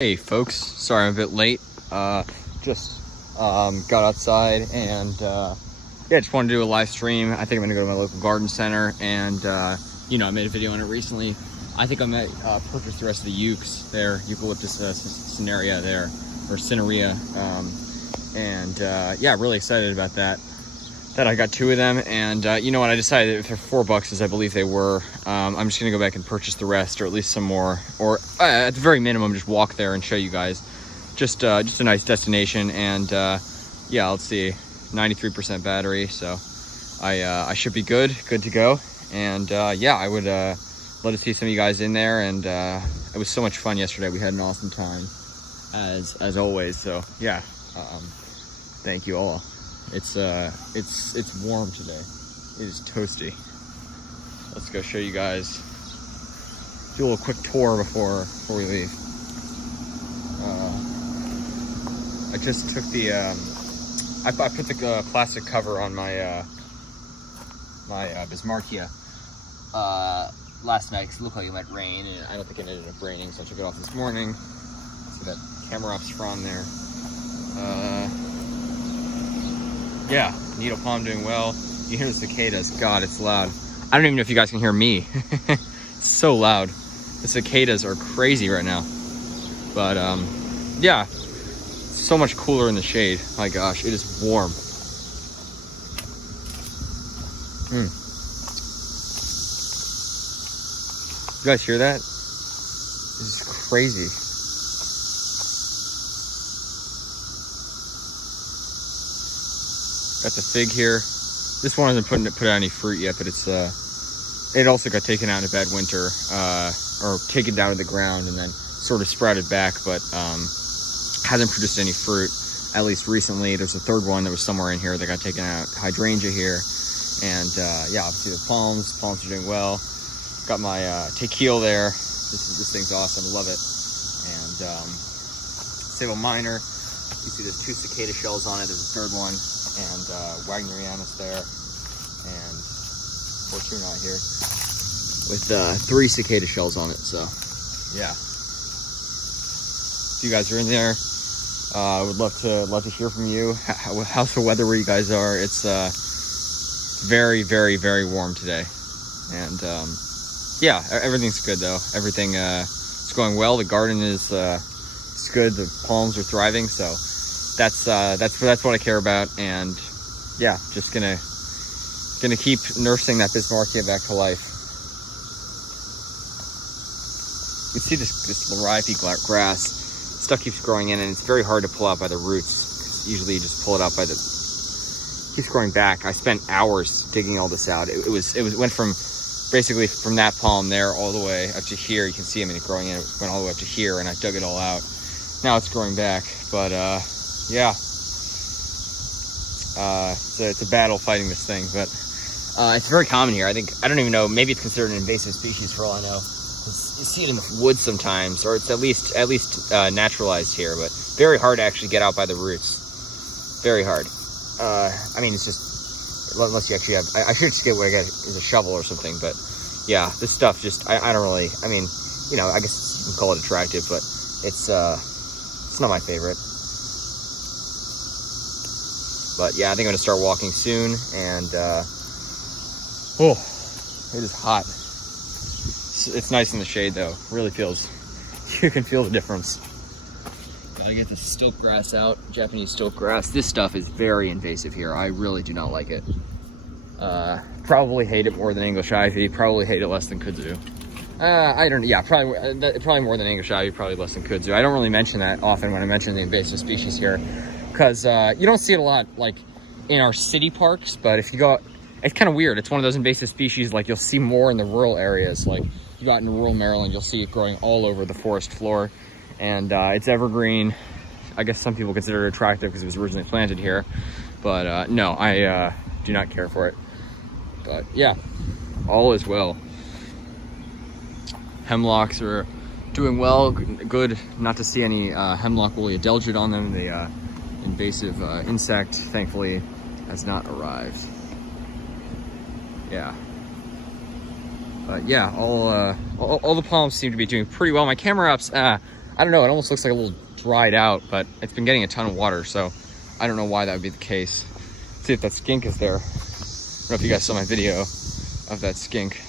Hey folks, sorry I'm a bit late. Just got outside and yeah, just wanted to do a live stream. I think I'm gonna go to my local garden center and I made a video on it recently. I think I might purchase the rest of the eucalyptus cinerea there, or cinerea, yeah, really excited about that. I got 2 of them, and you know what, I decided if they're $4 as I believe they were, I'm just gonna go back and purchase the rest, or at least some more, or at the very minimum just walk there and show you guys just a nice destination. And yeah, let's see, 93% battery, so I should be good to go. And yeah, I would love to see some of you guys in there, and it was so much fun yesterday. We had an awesome time as always, so yeah, thank you all. It's warm today. It is toasty. Let's go show you guys, do a little quick tour before we leave. I just took the I put the plastic cover on my my Bismarckia last night because it looked like it might rain, and I don't think it ended up raining, so I took it off this morning. See that camera ops frond there. Yeah, needle palm doing well. You hear the cicadas. God, it's loud. I don't even know if you guys can hear me. It's so loud. The cicadas are crazy right now. But yeah, it's so much cooler in the shade. My gosh, it is warm. You guys hear that? This is crazy. Got the fig here. This one hasn't put out any fruit yet, but it also got taken out in a bad winter, or taken down to the ground and then sort of sprouted back, but hasn't produced any fruit, at least recently. There's a third one that was somewhere in here that got taken out. Hydrangea here, and yeah, obviously the palms are doing well. Got my tequila there. This thing's awesome. Love it. And sable minor. You see there's 2 cicada shells on it. There's a third one. And Wagnerianus there, and Fortuna here with 3 cicada shells on it. So yeah, if you guys are in there, I would love to hear from you. How's the weather where you guys are? It's very, very, very warm today, and yeah, everything's good though. Everything is going well. The garden is it's good. The palms are thriving, so that's what I care about. And yeah, just gonna keep nursing that Bismarckia back to life. You can see this Larife grass stuff keeps growing in, and it's very hard to pull out by the roots. Usually you just pull it out by keeps growing back. I spent hours digging all this out. It went from basically from that palm there all the way up to here. You can see, I mean, it growing in. It went all the way up to here, and I dug it all out. Now it's growing back, but yeah, it's a battle fighting this thing, but it's very common here. I don't even know, maybe it's considered an invasive species for all I know. You see it in the woods sometimes, or it's at least naturalized here, but very hard to actually get out by the roots. Very hard. I mean, it's just, unless you actually have, I should just get where I get a shovel or something, but yeah, this stuff just, I don't really, I mean, you know, I guess you can call it attractive, but it's not my favorite. But yeah, I think I'm gonna start walking soon, and oh, it is hot. It's nice in the shade though. Really feels, you can feel the difference. Gotta get the stilt grass out, Japanese stilt grass. This stuff is very invasive here. I really do not like it. Probably hate it more than English ivy. Probably hate it less than kudzu. I don't know. Yeah, probably more than English ivy. Probably less than kudzu. I don't really mention that often when I mention the invasive species here, because you don't see it a lot like in our city parks. But if you go, it's kind of weird. It's one of those invasive species like you'll see more in the rural areas. Like you go out in rural Maryland, you'll see it growing all over the forest floor, and it's evergreen. I guess some people consider it attractive because it was originally planted here, but no, I do not care for it. But yeah, all is well. Hemlocks are doing well. Good not to see any hemlock woolly adelgid on them. The invasive insect, thankfully, has not arrived. Yeah. But yeah, all the palms seem to be doing pretty well. My camera ops, I I don't know, it almost looks like a little dried out, but it's been getting a ton of water, so I don't know why that would be the case. Let's see if that skink is there. I don't know if you guys saw my video of that skink.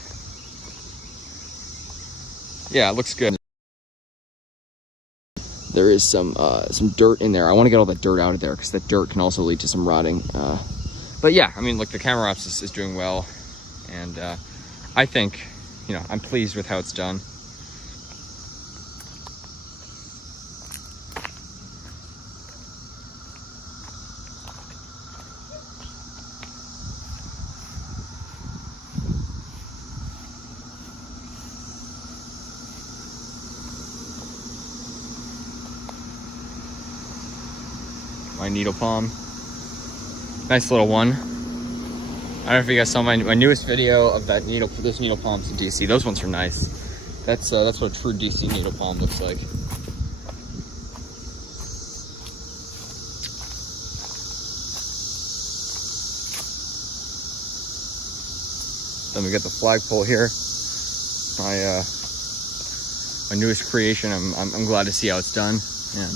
Yeah, it looks good. There is some dirt in there. I want to get all that dirt out of there because that dirt can also lead to some rotting. But yeah, I mean, look, the camera ops is doing well, and I think, you know, I'm pleased with how it's done. My needle palm, nice little one. I don't know if you guys saw my newest video of that those needle palms in DC. Those ones are nice. That's what a true DC needle palm looks like. Then we got the flagpole here. My newest creation. I'm glad to see how it's done, and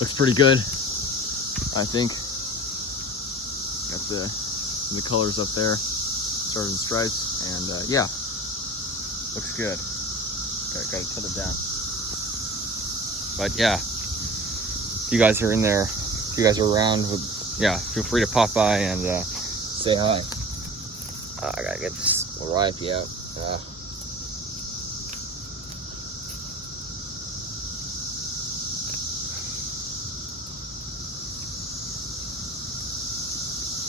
looks pretty good. I think got the colors up there, stars and stripes, and yeah, looks good. Got to put it down. But yeah, if you guys are in there, if you guys are around, yeah, feel free to pop by and say hi. I gotta get this variety out.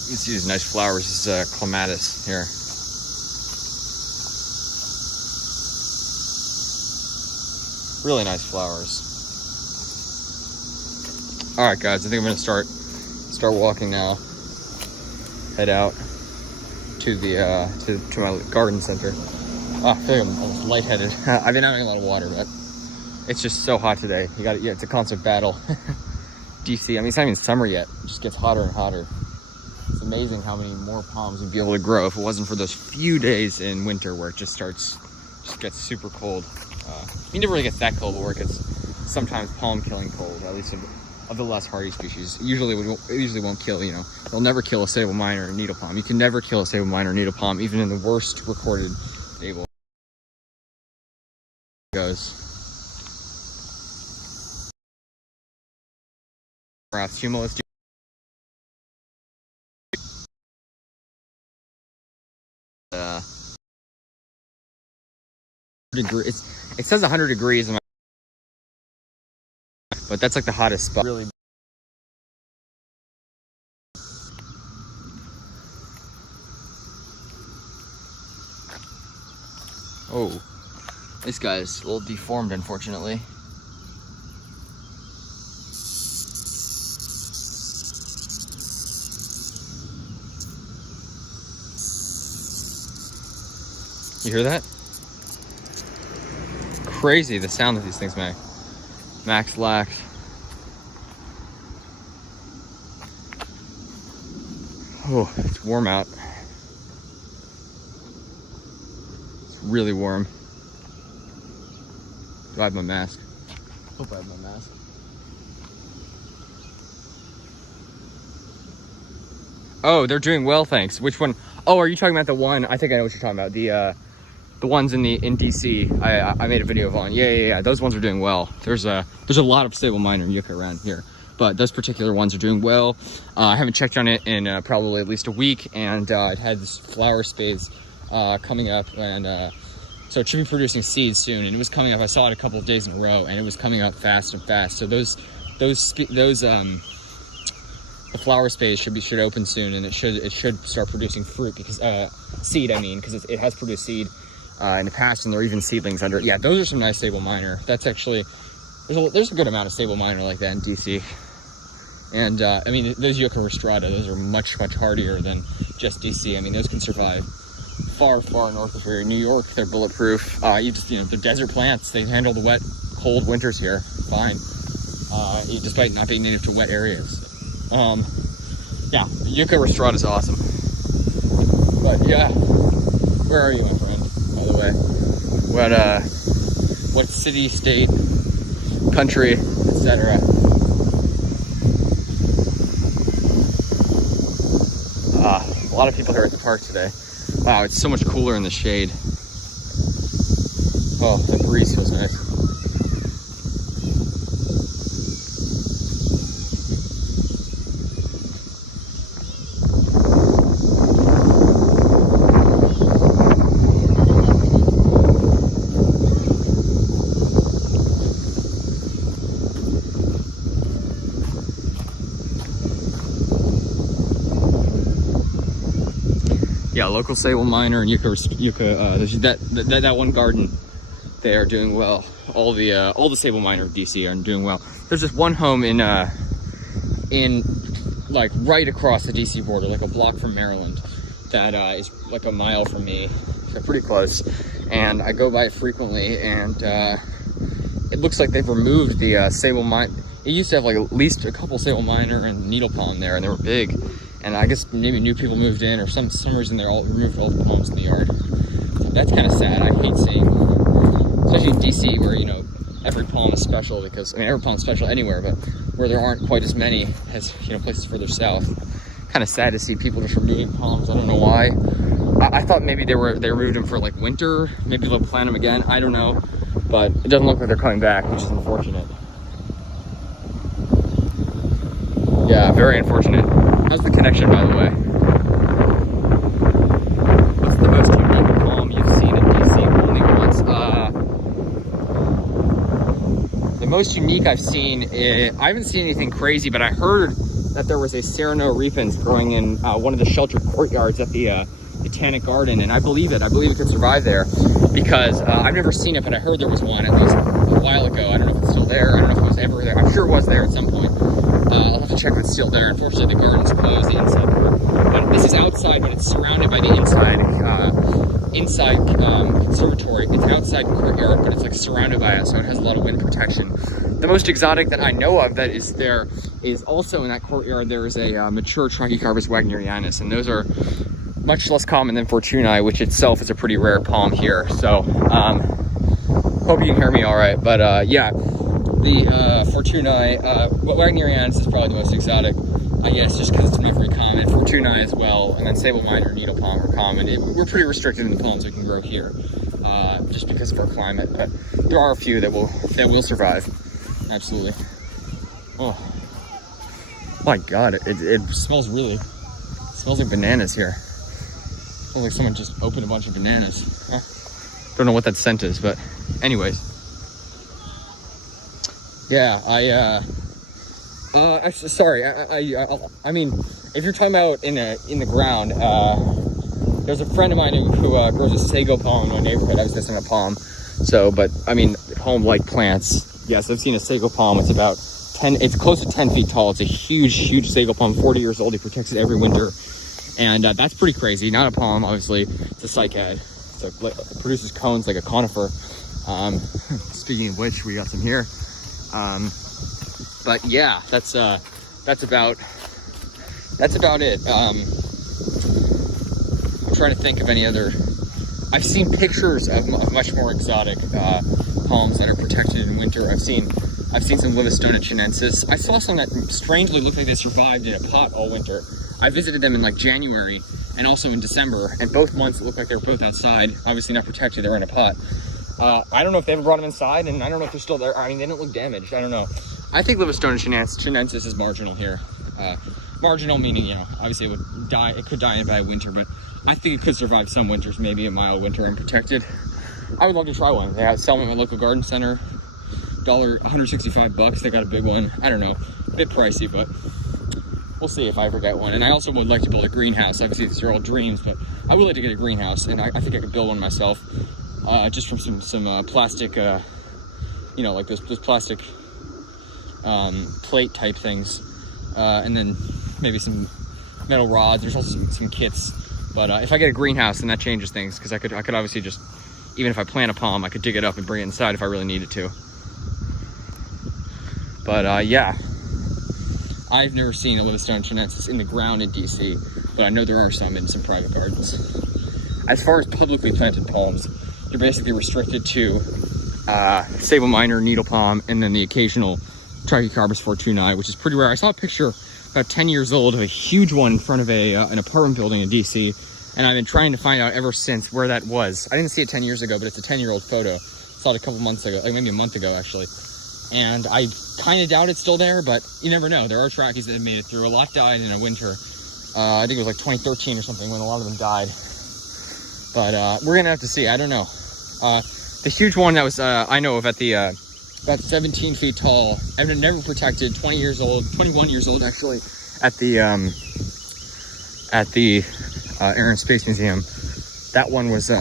You can see these nice flowers. This is clematis here. Really nice flowers. All right, guys. I think I'm gonna start walking now. Head out to the to my garden center. I feel like I'm almost lightheaded. I've been having a lot of water, but it's just so hot today. Yeah, it's a constant battle. DC. I mean, it's not even summer yet. It just gets hotter and hotter. It's amazing how many more palms would be able to grow if it wasn't for those few days in winter where it just gets super cold. It never really gets that cold, but where it gets sometimes palm killing cold, at least of the less hardy species. It usually won't kill, you know. They'll never kill a sable miner or needle palm. You can never kill a sable miner or needle palm, even in the worst recorded stable. Goes. Cumulus. It says 100 degrees, but that's like the hottest spot. Really. Oh, this guy's a little deformed, unfortunately. You hear that? Crazy the sound that these things make. Max lax. Oh, it's warm out. It's really warm. Do I have my mask? Hope I have my mask. Oh, they're doing well, thanks. Which one? Oh, are you talking about the one? I think I know what you're talking about. The ones in DC, I made a video on. Yeah. Those ones are doing well. There's a lot of stable miner yucca around here, but those particular ones are doing well. I haven't checked on it in probably at least a week, and it had this flower spades coming up, and so it should be producing seeds soon. And it was coming up. I saw it a couple of days in a row, and it was coming up fast and fast. So the flower space should open soon, and it should start producing fruit, because seed, I mean, because it has produced seed in the past, and there are even seedlings under it. Yeah, those are some nice stable miner. That's actually, there's a good amount of stable miner like that in DC. And I mean, those yucca rostrata, those are much hardier than just DC. I mean, those can survive far north of here. New York, they're bulletproof. They're desert plants. They handle the wet, cold winters here fine, despite not being native to wet areas. Yeah, yucca rostrata is awesome. But yeah, where are you, my friend? By the way, what city, state, country, etc. A lot of people here at the park today. Wow, it's so much cooler in the shade. Oh, the breeze feels nice. Yeah, local sable miner and yucca that one garden, they are doing well. All the sable miner of DC are doing well. There's just one home in like right across the DC border, like a block from Maryland, that is like a mile from me, so pretty close. And I go by it frequently, and it looks like they've removed the sable mine. It used to have like at least a couple sable miner and needle palm there, and they were big. And I guess maybe new people moved in, or some reason they're all removed all the palms in the yard. So that's kind of sad. I hate seeing, especially in DC, where, you know, every palm is special, because, I mean, every palm is special anywhere, but where there aren't quite as many as, you know, places further south. Kind of sad to see people just removing palms. I don't know why. I thought maybe they removed them for like winter. Maybe they'll plant them again. I don't know, but it doesn't look like they're coming back, which is unfortunate. Yeah, very unfortunate. How's the connection, by the way? What's the most unique palm you've seen in DC? Only once. The most unique I've seen I haven't seen anything crazy, but I heard that there was a Serrano repens growing in one of the sheltered courtyards at the Botanic Garden, and I believe it. I believe it could survive there, because I've never seen it, but I heard there was one at least a while ago. I don't know if it's still there. I don't know if it was ever there. I'm sure it was there at some point. I'll have to check if it's still there. Unfortunately, the garden's closed, the inside part. But this is outside, but it's surrounded by the inside conservatory. It's outside courtyard, but it's like surrounded by it, so it has a lot of wind protection. The most exotic that I know of that is there is also in that courtyard. There is a mature Trachycarpus wagnerianus, and those are much less common than Fortunae, which itself is a pretty rare palm here. So, hope you can hear me all right. But yeah. The Fortunae, wagnerianus is probably the most exotic, I guess, just because it's not very common. Fortunae as well, and then sable miner and needle palm are common. We're pretty restricted in the palms we can grow here, just because of our climate. But there are a few that will survive. Absolutely. Oh my God! It smells like bananas here. It smells like someone just opened a bunch of bananas. Don't know what that scent is, but anyways. Yeah, I mean, if you're talking about in the ground, there's a friend of mine who grows a sago palm in my neighborhood. I was just in a palm, so, but I mean, home-like plants. Yes, I've seen a sago palm. It's about it's close to 10 feet tall. It's a huge sago palm, 40 years old. He protects it every winter, and that's pretty crazy. Not a palm, obviously. It's a cycad. So it produces cones like a conifer. Speaking of which, we got some here. But yeah, that's about it. I'm trying to think of any other. I've seen pictures of much more exotic palms that are protected in winter. I've seen some Livistona chinensis. I saw some that strangely looked like they survived in a pot all winter. I visited them in like January and also in December, and both months it looked like they were both outside. Obviously not protected, they were in a pot. I don't know if they ever brought them inside, and I don't know if they're still there. I mean, they don't look damaged. I don't know. I think Livistona chinensis is marginal here. Marginal meaning, you know, obviously it would die. It could die by winter, but I think it could survive some winters, maybe a mild winter and protected. I would love to try one. They sell them at my local garden center. $165. They got a big one. I don't know, a bit pricey, but we'll see if I ever get one. And I also would like to build a greenhouse. Obviously, these are all dreams, but I would like to get a greenhouse, and I think I could build one myself. Just from some plastic, you know, like those plastic plate type things, and then maybe some metal rods. There's also some kits. But if I get a greenhouse, then that changes things, because I could obviously just, even if I plant a palm, I could dig it up and bring it inside if I really needed to. But yeah, I've never seen a Livistona chinensis in the ground in DC, but I know there are some in some private gardens. As far as publicly planted palms, you're basically restricted to sable miner, needle palm, and then the occasional Trachycarbis fortunei, which is pretty rare. I saw a picture about 10 years old of a huge one in front of an apartment building in DC, and I've been trying to find out ever since where that was. I didn't see it 10 years ago, but it's a 10-year-old photo. Saw it a couple months ago, like maybe a month ago actually. And I kind of doubt it's still there, but you never know. There are trackies that have made it through. A lot died in a winter. I think it was like 2013 or something when a lot of them died. But we're gonna have to see. I don't know. The huge one that was I know of at the about 17 feet tall, I've never protected, 21 years old actually, at the Air and Space Museum. That one was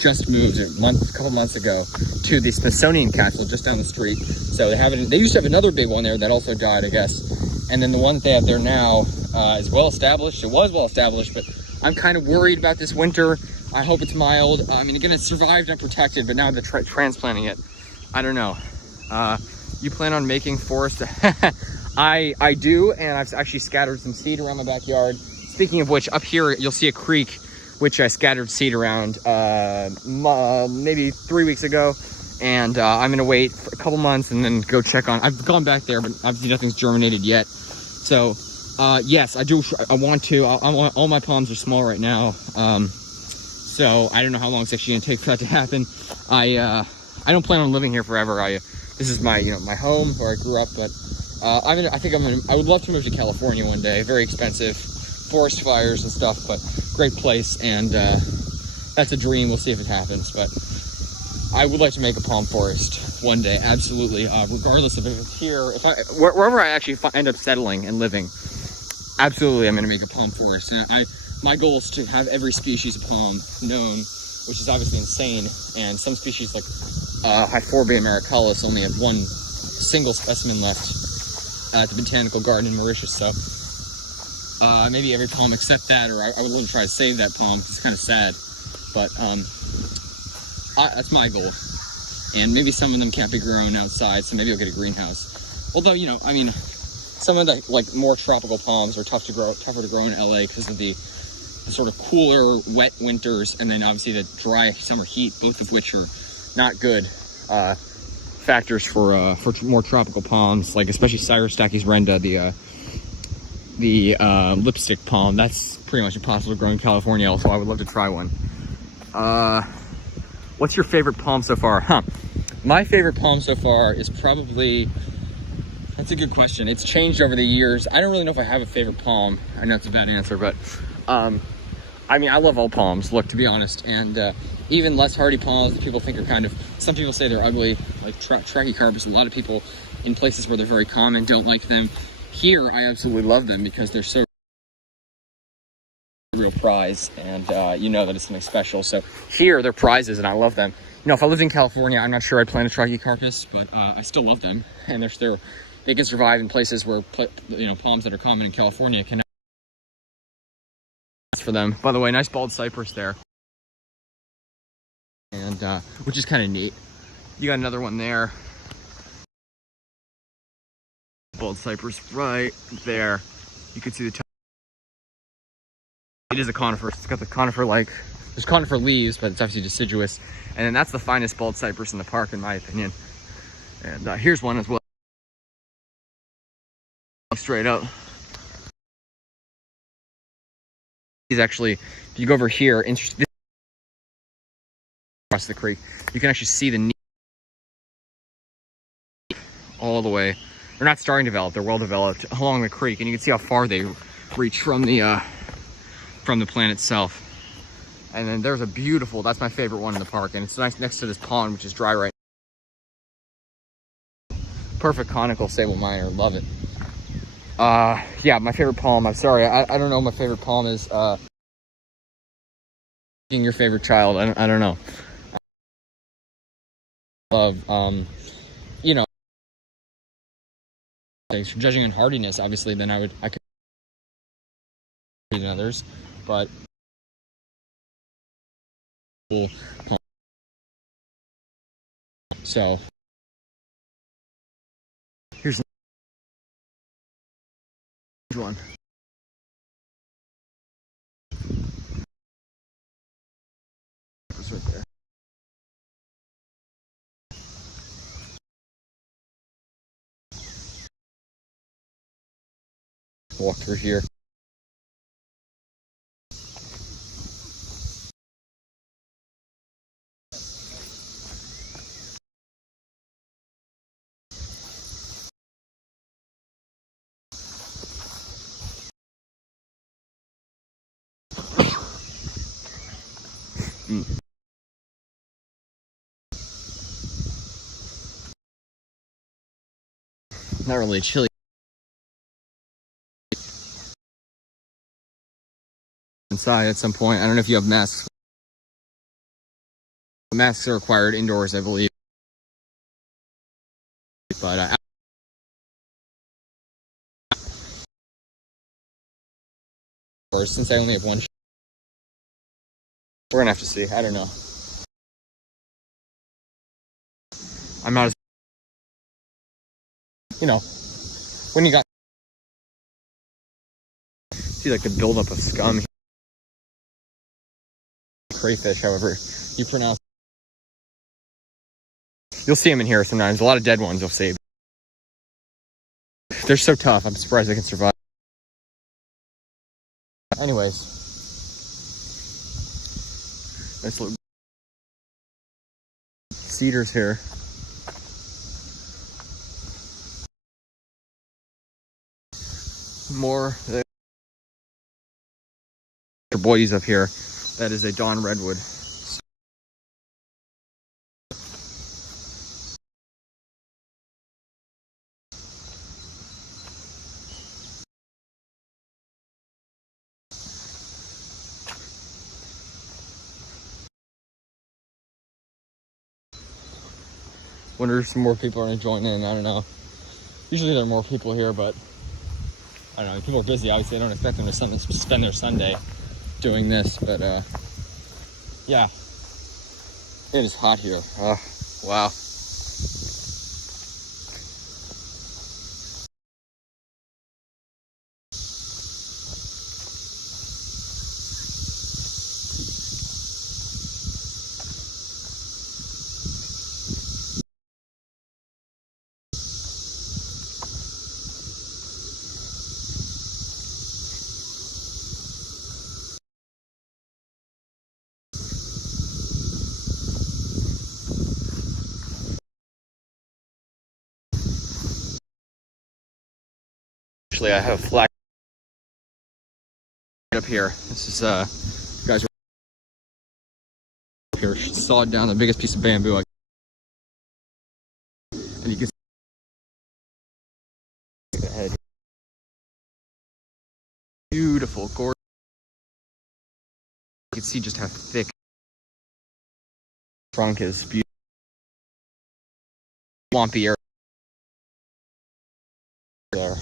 just moved a couple months ago to the Smithsonian Castle just down the street. So they used to have another big one there that also died, I guess. And then the one that they have there now is well established. It was well established, but I'm kind of worried about this winter. I hope it's mild. I mean, again, it survived and protected, but now they're transplanting it. I don't know. You plan on making forest? I do, and I've actually scattered some seed around my backyard. Speaking of which, up here you'll see a creek which I scattered seed around maybe 3 weeks ago, and I'm gonna wait for a couple months and then go check on. I've gone back there, but obviously nothing's germinated yet. So yes, I do. I want to. All my palms are small right now, so I don't know how long it's actually gonna take for that to happen. I don't plan on living here forever. This is my my home where I grew up, but I would love to move to California one day. Very expensive, forest fires and stuff, but great place, and that's a dream. We'll see if it happens, but I would like to make a palm forest one day, absolutely. Regardless of if it's here, wherever I actually end up settling and living, absolutely, I'm going to make a palm forest. And my goal is to have every species of palm known, which is obviously insane. And some species like Hyphorbium americalis only have one single specimen left at the Botanical Garden in Mauritius. So maybe every palm except that, or I would love to try to save that palm because it's kind of sad. But that's my goal. And maybe some of them can't be grown outside, so maybe I'll get a greenhouse. Although, I mean, some of the more tropical palms are tougher to grow in LA because of the sort of cooler, wet winters, and then obviously the dry summer heat, both of which are not good factors for more tropical palms, like especially Cyrostachys renda, the lipstick palm. That's pretty much impossible to grow in California, also I would love to try one. What's your favorite palm so far? My favorite palm so far is probably, that's a good question. It's changed over the years. I don't really know if I have a favorite palm. I know it's a bad answer, but I mean, I love all palms, look, to be honest. And even less hardy palms that people think are kind of, some people say they're ugly, like Trachycarbis. A lot of people in places where they're very common don't like them. Here, I absolutely love them because they're so real prize, and you know that it's something special. So here, they're prizes, and I love them. If I lived in California, I'm not sure I'd plant a Trachycarbis, but I still love them, and they can survive in places where palms that are common in Cannot. For them. By the way, nice bald cypress there, and which is kind of neat. You got another one there. Bald cypress right there. You can see the top. It is a conifer. It's got the conifer there's conifer leaves, but it's obviously deciduous. And then that's the finest bald cypress in the park, in my opinion. And here's one as well. Straight up. He's actually, if you go over here, across the creek, you can actually see the knee all the way. They're not starting to develop; they're well developed along the creek, and you can see how far they reach from the plant itself. And then there's a beautiful, that's my favorite one in the park, and it's nice next to this pond, which is dry right now. Perfect conical sable miner, love it. Yeah, my favorite palm, I'm sorry, I don't know what my favorite palm is. Your favorite child, I don't know. Love, judging on hardiness, obviously, then I could than others, but so here's one. It's right there. Walk through here. Not really chilly. Inside at some point. I don't know if you have masks. Masks are required indoors, I believe. But since I only have one, we're gonna have to see. I don't know. I'm not as, you know, when you got see like the buildup of scum. Crayfish, however you pronounce. You'll see them in here sometimes. A lot of dead ones you'll see. They're so tough. I'm surprised they can survive. Anyways, nice little cedars here. More boys up here. That is a dawn redwood. Wonder if some more people are gonna join in. I don't know. Usually there are more people here, but I don't know. People are busy. Obviously, I don't expect them to spend their Sunday doing this, but yeah, it is hot here. Wow. Actually, I have a flag up here. This is guys are here sawed down the biggest piece of bamboo, and you can see the head. Beautiful, gorgeous. You can see just how thick the trunk is. Beautiful. Swampy area there.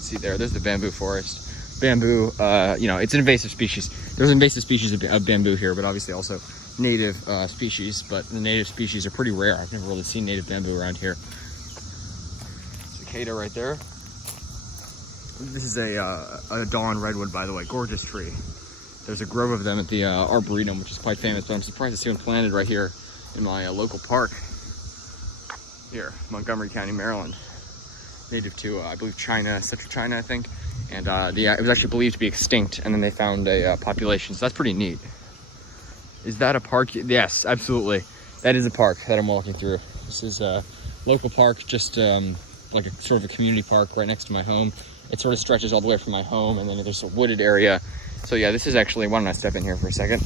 See there's the bamboo forest. Bamboo, you know, it's an invasive species. There's invasive species of bamboo here, but obviously also native species. But the native species are pretty rare. I've never really seen native bamboo around here. Cicada right there. This is a dawn redwood, by the way. Gorgeous tree. There's a grove of them at the Arboretum, which is quite famous, but I'm surprised to see one planted right here in my local park here, Montgomery County, Maryland. Native to, I believe, China, central China, I think. And it was actually believed to be extinct, and then they found a population, so that's pretty neat. Is that a park? Yes, absolutely. That is a park that I'm walking through. This is a local park, just like a sort of a community park right next to my home. It sort of stretches all the way from my home, and then there's a wooded area. So yeah, this is actually, why don't I step in here for a second?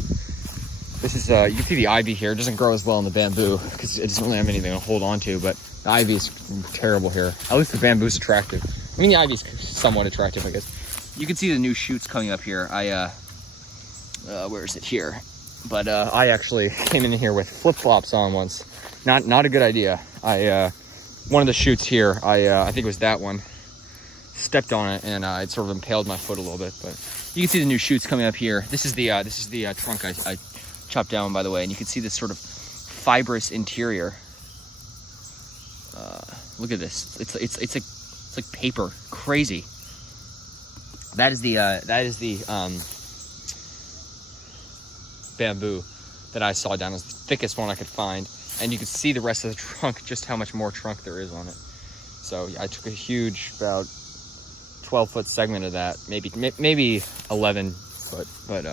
This is, you can see the ivy here. It doesn't grow as well in the bamboo because it doesn't really have anything to hold on to, but the ivy is terrible here. At least the bamboo is attractive. I mean, the ivy is somewhat attractive, I guess. You can see the new shoots coming up here. Where is it here? But I actually came in here with flip-flops on once. Not a good idea. One of the shoots here, I think it was that one, stepped on it, and it sort of impaled my foot a little bit. But you can see the new shoots coming up here. This is the trunk I chopped down, by the way, and you can see this sort of fibrous interior. Look at this. It's like paper. Crazy. That is the bamboo that I saw down. It was the thickest one I could find, and you can see the rest of the trunk, just how much more trunk there is on it. So yeah, I took a huge, about 12-foot segment of that, maybe 11 foot, but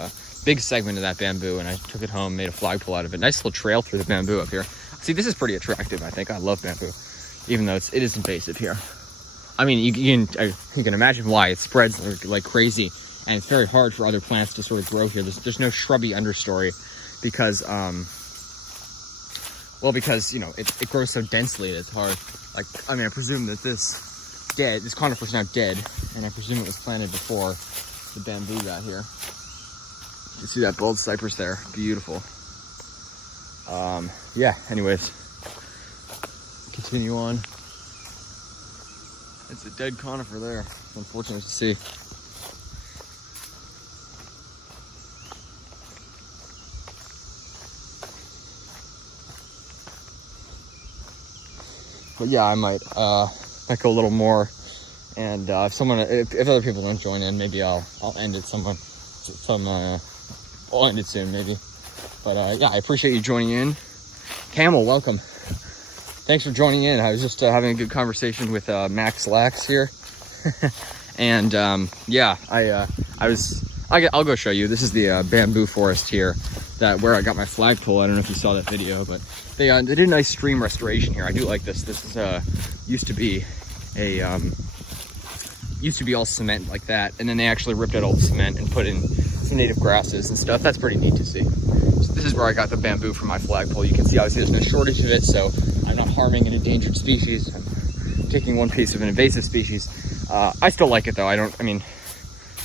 big segment of that bamboo, and I took it home, made a flagpole out of it. Nice little trail through the bamboo up here. See, this is pretty attractive, I think. I love bamboo, even though it is invasive here. I mean, you can imagine why. It spreads like crazy, and it's very hard for other plants to sort of grow here. There's no shrubby understory because, because, you know, it grows so densely that it's hard. Like, I mean, I presume that this conifer is now dead, and I presume it was planted before the bamboo got here. You see that bald cypress there? Beautiful. Yeah, anyways, continue on. It's a dead conifer there. It's unfortunate to see. But yeah, I might go a little more, and if other people don't join in, maybe I'll end it I'll end it soon, maybe. But yeah, I appreciate you joining in. Camel, welcome. Thanks for joining in. I was just having a good conversation with Max Lax here, and yeah, I'll go show you. This is the bamboo forest here, where I got my flagpole. I don't know if you saw that video, but they did a nice stream restoration here. I do like this. This is used to be all cement like that, and then they actually ripped out all the cement and put in some native grasses and stuff. That's pretty neat to see. So this is where I got the bamboo for my flagpole. You can see obviously there's no shortage of it, so I'm not harming an endangered species. I'm taking one piece of an invasive species. I still like it though. I mean,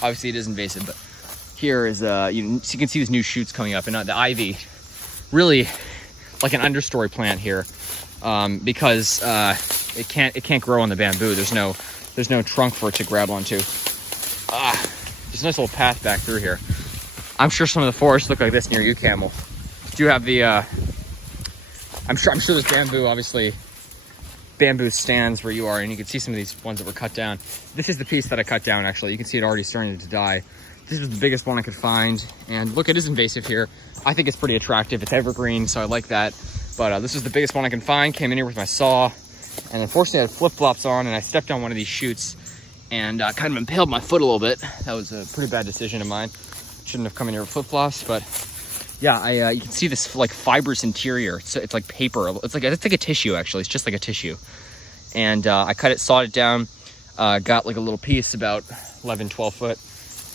obviously it is invasive, but here is you can see these new shoots coming up, and the ivy, really like an understory plant here, because it can't grow on the bamboo. There's no trunk for it to grab onto. There's a nice little path back through here. I'm sure some of the forests look like this near you, Camel. Do you have the I'm sure there's bamboo, obviously bamboo stands where you are, and you can see some of these ones that were cut down. This is the piece that I cut down, actually. You can see it already starting to die. This is the biggest one I could find, and look, it is invasive here. I think it's pretty attractive. It's evergreen, so I like that. But this is the biggest one I can find. Came in here with my saw, and unfortunately I had flip-flops on, and I stepped on one of these shoots and kind of impaled my foot a little bit. That was a pretty bad decision of mine. Shouldn't have come in here with flip-flops, but yeah, you can see this like fibrous interior. It's like paper. It's like a tissue, actually. It's just like a tissue. And I cut it, sawed it down, got like a little piece about 11, 12 foot,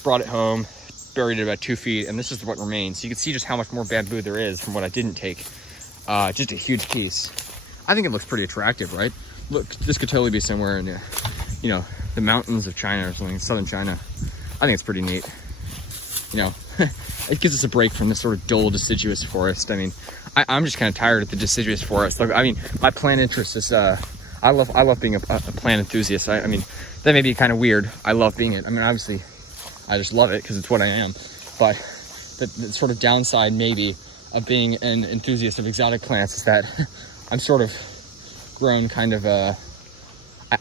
brought it home, buried it about 2 feet, and this is what remains. So you can see just how much more bamboo there is from what I didn't take. Just a huge piece. I think it looks pretty attractive, right? Look, this could totally be somewhere in, you know, the mountains of China or something, southern China. I think it's pretty neat. You know, it gives us a break from this sort of dull, deciduous forest. I mean, I'm just kind of tired of the deciduous forest. Look, I mean, my plant interest is, I love being a plant enthusiast. I mean, that may be kind of weird. I love being it. I mean, obviously, I just love it because it's what I am. But the sort of downside, maybe, of being an enthusiast of exotic plants is that I'm sort of grown kind of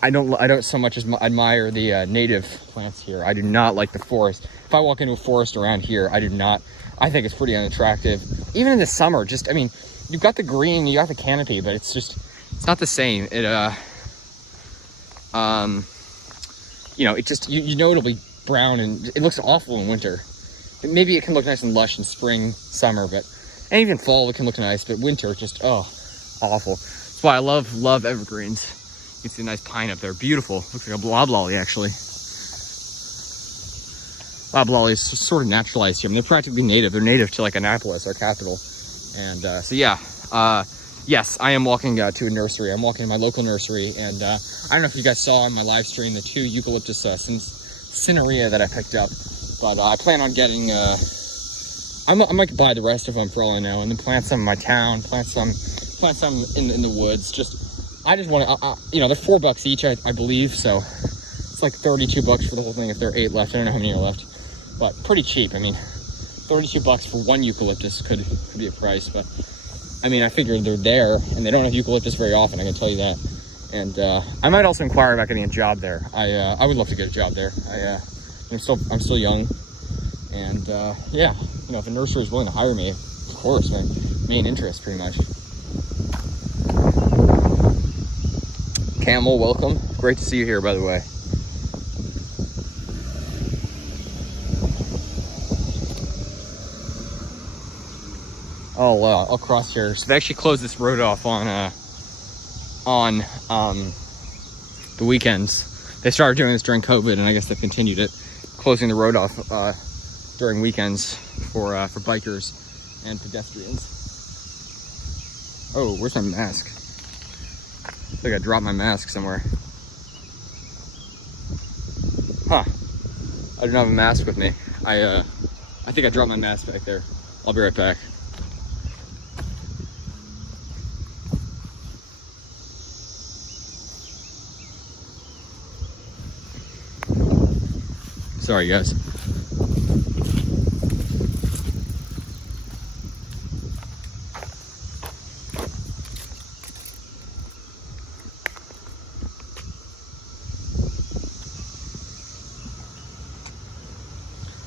I don't so much as admire the native plants here. I do not like the forest. If I walk into a forest around here, I think it's pretty unattractive. Even in the summer, I mean, you've got the green, you got the canopy, but it's not the same. It you know, it just, you know it'll be brown, and it looks awful in winter. Maybe it can look nice and lush in spring, summer, and even fall it can look nice, but winter just, awful. That's why I love evergreens. You can see a nice pine up there, beautiful. Looks like a loblolly, actually. Loblolly is sort of naturalized here. I mean, they're practically native. They're native to like Annapolis, our capital. And so yeah, yes, I am walking to a nursery. I'm walking to my local nursery, and I don't know if you guys saw on my live stream the 2 eucalyptus cinerea that I picked up, but I plan on getting. I might buy the rest of them for all I know, and then plant some in my town, plant some in the woods. I just want to, you know, they're $4 each, I believe, so it's like $32 for the whole thing if there are 8 left. I don't know how many are left, but pretty cheap. I mean, $32 for 1 eucalyptus could be a price, but I mean, I figured they're there, and they don't have eucalyptus very often, I can tell you that. And I might also inquire about getting a job there. I would love to get a job there. I'm still young, and yeah, you know, if a nursery is willing to hire me, of course, my main interest, pretty much. Camel, welcome. Great to see you here, by the way. I'll cross here. So they actually closed this road off on the weekends. They started doing this during COVID, and I guess they've continued it, closing the road off during weekends for bikers and pedestrians. Oh, where's my mask? I think I dropped my mask somewhere. Huh. I don't have a mask with me. I think I dropped my mask back there. I'll be right back. Sorry, guys.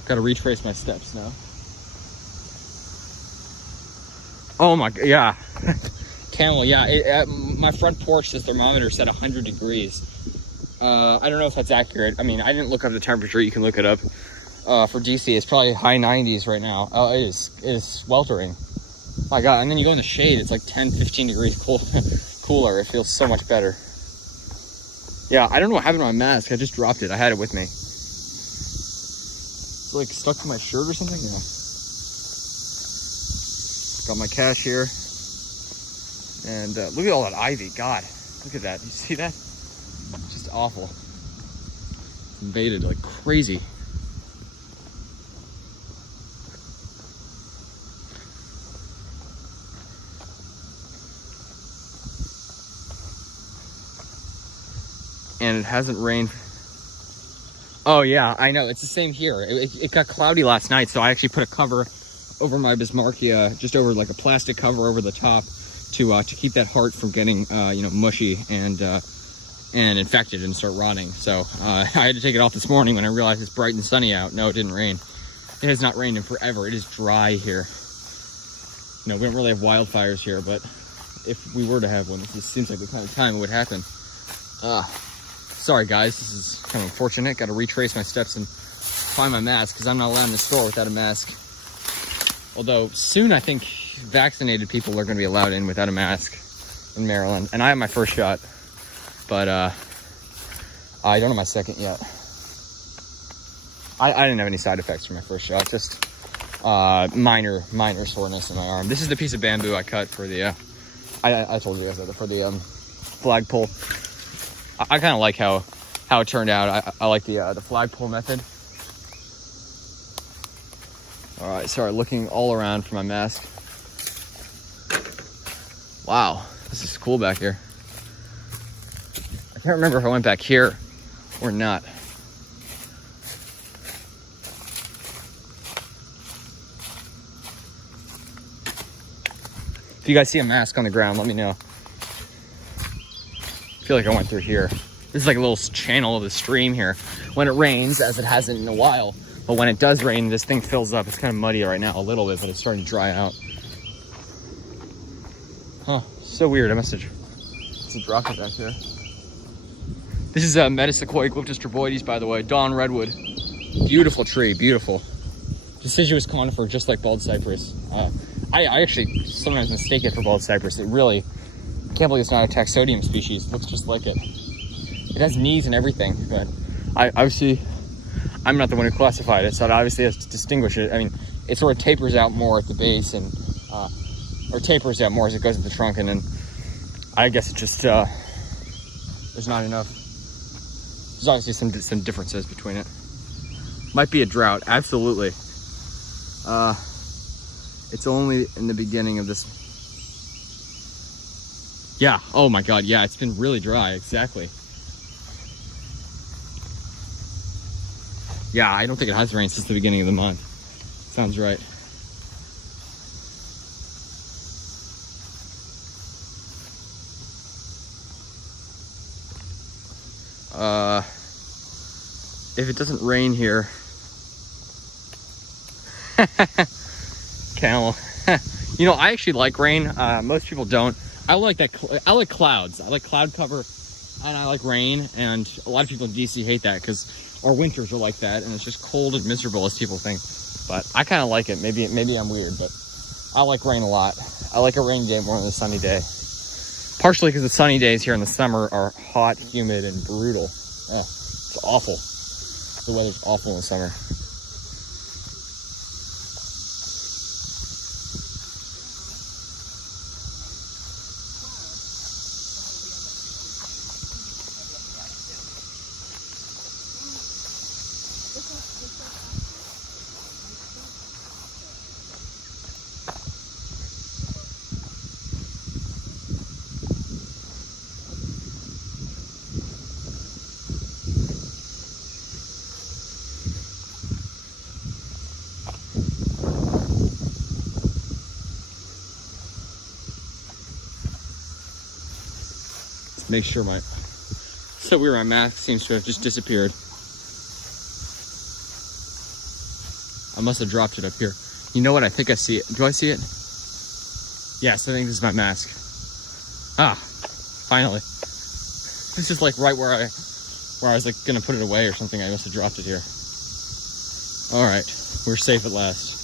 Got to retrace my steps now. Oh my, yeah. Camel, yeah. My front porch, the thermometer said 100 degrees. I don't know if that's accurate. I mean, I didn't look up the temperature. You can look it up. For DC, it's probably high 90s right now. Oh, it is sweltering. My God, and then you go in the shade, it's like 10, 15 degrees cooler. It feels so much better. Yeah, I don't know what happened to my mask. I just dropped it. I had it with me. It's like stuck to my shirt or something? Yeah. Got my cash here. And look at all that ivy. God, look at that. You see that? Just awful. It's invaded like crazy. And it hasn't rained. Oh yeah, I know. It's the same here. It got cloudy last night, so I actually put a cover over my Bismarckia, just over like a plastic cover over the top to keep that heart from getting mushy and infected and start rotting. So I had to take it off this morning when I realized it's bright and sunny out. No, it didn't rain. It has not rained in forever. It is dry here. We don't really have wildfires here, but if we were to have one, this seems like the kind of time it would happen. Sorry guys, this is kind of unfortunate. Got to retrace my steps and find my mask because I'm not allowed in the store without a mask. Although soon I think vaccinated people are going to be allowed in without a mask in Maryland. And I have my first shot, but I don't have my second yet. I didn't have any side effects from my first shot, just minor soreness in my arm. This is the piece of bamboo I cut for the, I told you guys that, for the flagpole. I kind of like how it turned out. I like the flagpole method. All right, sorry, looking all around for my mask. Wow, this is cool back here. I can't remember if I went back here or not. If you guys see a mask on the ground, let me know. I feel like I went through here. This is like a little channel of the stream here. When it rains, as it hasn't in a while, but when it does rain, this thing fills up. It's kind of muddy right now a little bit, but it's starting to dry out. Huh, so weird. I must have dropped it back there. This is Metasequoia Eucalyptus stroboides, by the way. Dawn redwood. Beautiful tree, beautiful. Deciduous conifer, just like bald cypress. I actually sometimes mistake it for bald cypress. It really, I can't believe it's not a taxodium species. It looks just like it. It has knees and everything, but I'm not the one who classified it, so it obviously has to distinguish it. I mean, it sort of tapers out more at the base and, or tapers out more as it goes at the trunk, and then I guess it just, there's not enough. There's obviously some differences between it. Might be a drought, absolutely. It's only in the beginning of this. Yeah, oh my God, yeah, it's been really dry, exactly. Yeah, I don't think it has rained since the beginning of the month. Sounds right. If it doesn't rain here, camel. I actually like rain. Most people don't. I like that. I like clouds. I like cloud cover, and I like rain. And a lot of people in DC hate that because our winters are like that, and it's just cold and miserable as people think. But I kind of like it. Maybe I'm weird, but I like rain a lot. I like a rainy day more than a sunny day. Partially because the sunny days here in the summer are hot, humid, and brutal. It's awful. The weather's awful in the summer. Make sure so weird, my mask seems to have just disappeared. I must have dropped it up here. You know what? I think I see it. Do I see it? Yes, I think this is my mask. Ah, finally. This is like right where I was like gonna put it away or something. I must have dropped it here. All right, we're safe at last.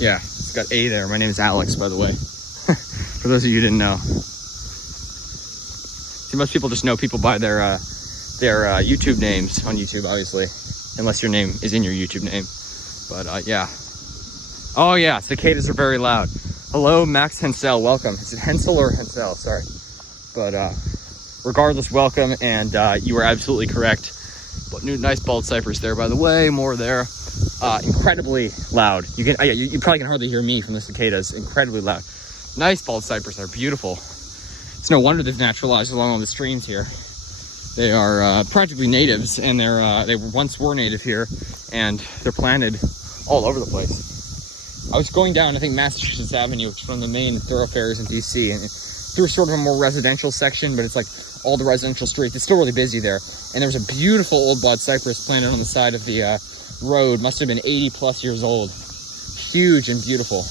Yeah, it's got A there. My name is Alex, by the way. For those of you who didn't know. See, most people just know people by their YouTube names on YouTube, obviously. Unless your name is in your YouTube name. But yeah. Oh yeah, cicadas are very loud. Hello, Max Hensel, welcome. Is it Hensel or Hensel? Sorry. But regardless, welcome, and you were absolutely correct. But nice bald cypress there, by the way, more there. Incredibly loud. You probably can hardly hear me from the cicadas. Incredibly loud. Nice bald cypress, they're beautiful. It's no wonder they've naturalized along all the streams here. They are practically natives, and they once were native here, and they're planted all over the place. I was going down, I think, Massachusetts Avenue, which is one of the main thoroughfares in DC, and through sort of a more residential section, but it's like all the residential streets. It's still really busy there. And there was a beautiful old bald cypress planted on the side of the road. Must have been 80 plus years old. Huge and beautiful.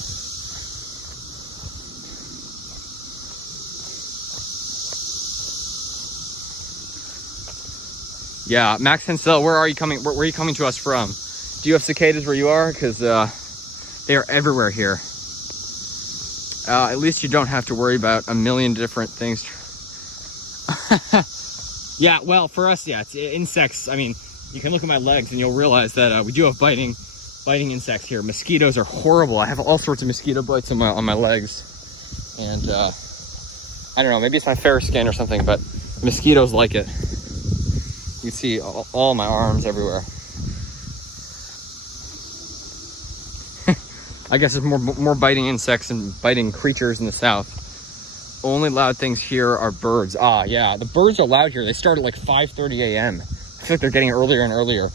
Yeah, Max Hensel, where are you coming? Where are you coming to us from? Do you have cicadas where you are? Because they are everywhere here. At least you don't have to worry about a million different things. Yeah, well, for us, yeah, it's insects. I mean, you can look at my legs and you'll realize that we do have biting insects here. Mosquitoes are horrible. I have all sorts of mosquito bites on my legs, and I don't know, maybe it's my fair skin or something, but mosquitoes like it. You can see all my arms everywhere. I guess there's more biting insects and biting creatures in the south. Only loud things here are birds. Ah, yeah, the birds are loud here. They start at like 5:30 a.m. I feel like they're getting earlier and earlier.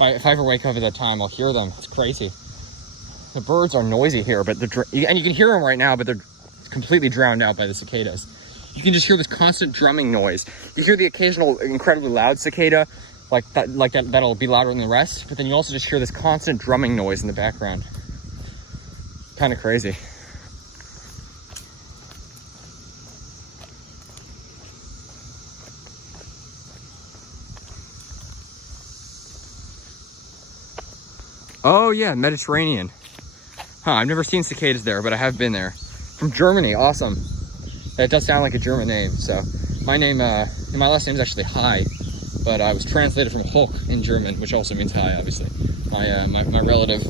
If I ever wake up at that time, I'll hear them. It's crazy. The birds are noisy here, but and you can hear them right now, but they're completely drowned out by the cicadas. You can just hear this constant drumming noise. You hear the occasional incredibly loud cicada, that'll be louder than the rest, but then you also just hear this constant drumming noise in the background. Kind of crazy. Oh yeah, Mediterranean. Huh, I've never seen cicadas there, but I have been there. From Germany, awesome. That does sound like a German name. So my name, my last name is actually Hi, but I was translated from Hoch in German, which also means hi, obviously. My relative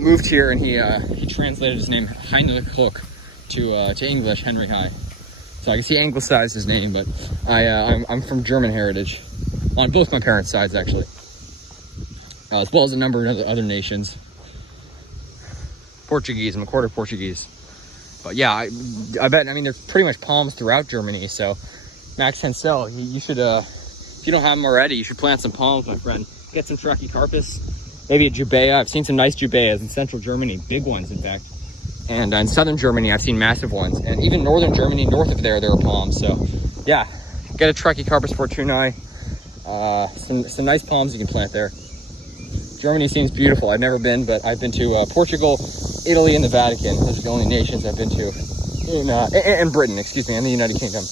moved here, and he translated his name Heinrich Hoch to English, Henry Hi. So I guess he anglicized his name, but I'm from German heritage on both my parents' sides, actually. As well as a number of other nations. Portuguese, I'm a quarter Portuguese. But yeah, I bet, I mean, there's pretty much palms throughout Germany, so Max Hensel, you should, if you don't have them already, you should plant some palms, my friend. Get some trachycarpus, maybe a jubea. I've seen some nice jubeas in central Germany, big ones, in fact. And in southern Germany, I've seen massive ones. And even northern Germany, north of there are palms. So yeah, get a trachycarpus fortunei. Some nice palms you can plant there. Germany seems beautiful. I've never been, but I've been to Portugal, Italy, and the Vatican. Those are the only nations I've been to. And Britain, excuse me, and the United Kingdom.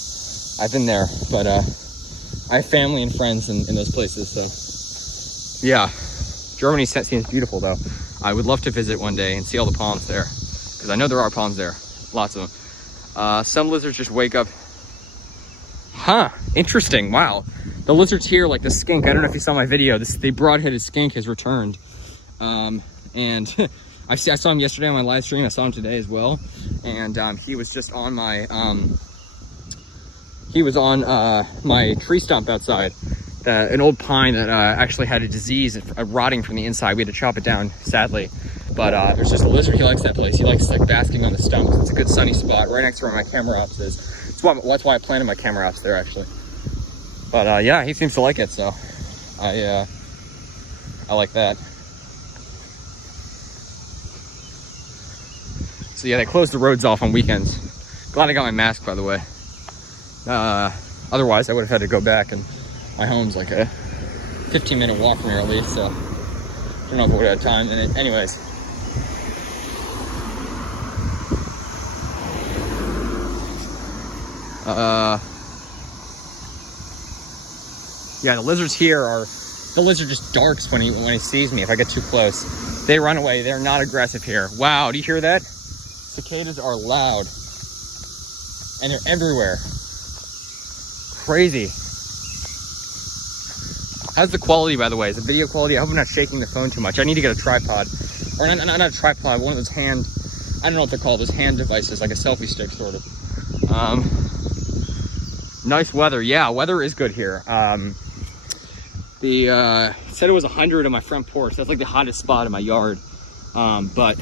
I've been there, but I have family and friends in those places, so yeah. Germany seems beautiful though. I would love to visit one day and see all the palms there, because I know there are palms there, lots of them. Some lizards just wake up. Huh, interesting, wow. The lizards here, like the skink, I don't know if you saw my video, the broad-headed skink has returned. And I saw him yesterday on my live stream, I saw him today as well. And he was just on my, my tree stump outside. An old pine that actually had a disease, rotting from the inside. We had to chop it down, sadly. But there's just a lizard, he likes that place. He likes like basking on the stumps. It's a good sunny spot, right next to where my camera ops is. That's why I planted my camera ops there, actually. But yeah, he seems to like it, so I like that. So yeah, they close the roads off on weekends. Glad I got my mask, by the way. Otherwise, I would have had to go back, and my home's like a 15-minute walk from here at least, so I don't know if I would have had time. And anyways. Yeah, the lizards here are, the lizard just darks when he sees me if I get too close. They run away. They're not aggressive here. Wow, do you hear that? Cicadas are loud. And they're everywhere. Crazy. How's the quality, by the way? Is the video quality? I hope I'm not shaking the phone too much. I need to get a tripod. Or not a tripod, one of those hand, I don't know what they're called, those hand devices, like a selfie stick, sort of. Nice weather. Yeah, weather is good here. It said it was 100 on my front porch. That's like the hottest spot in my yard. But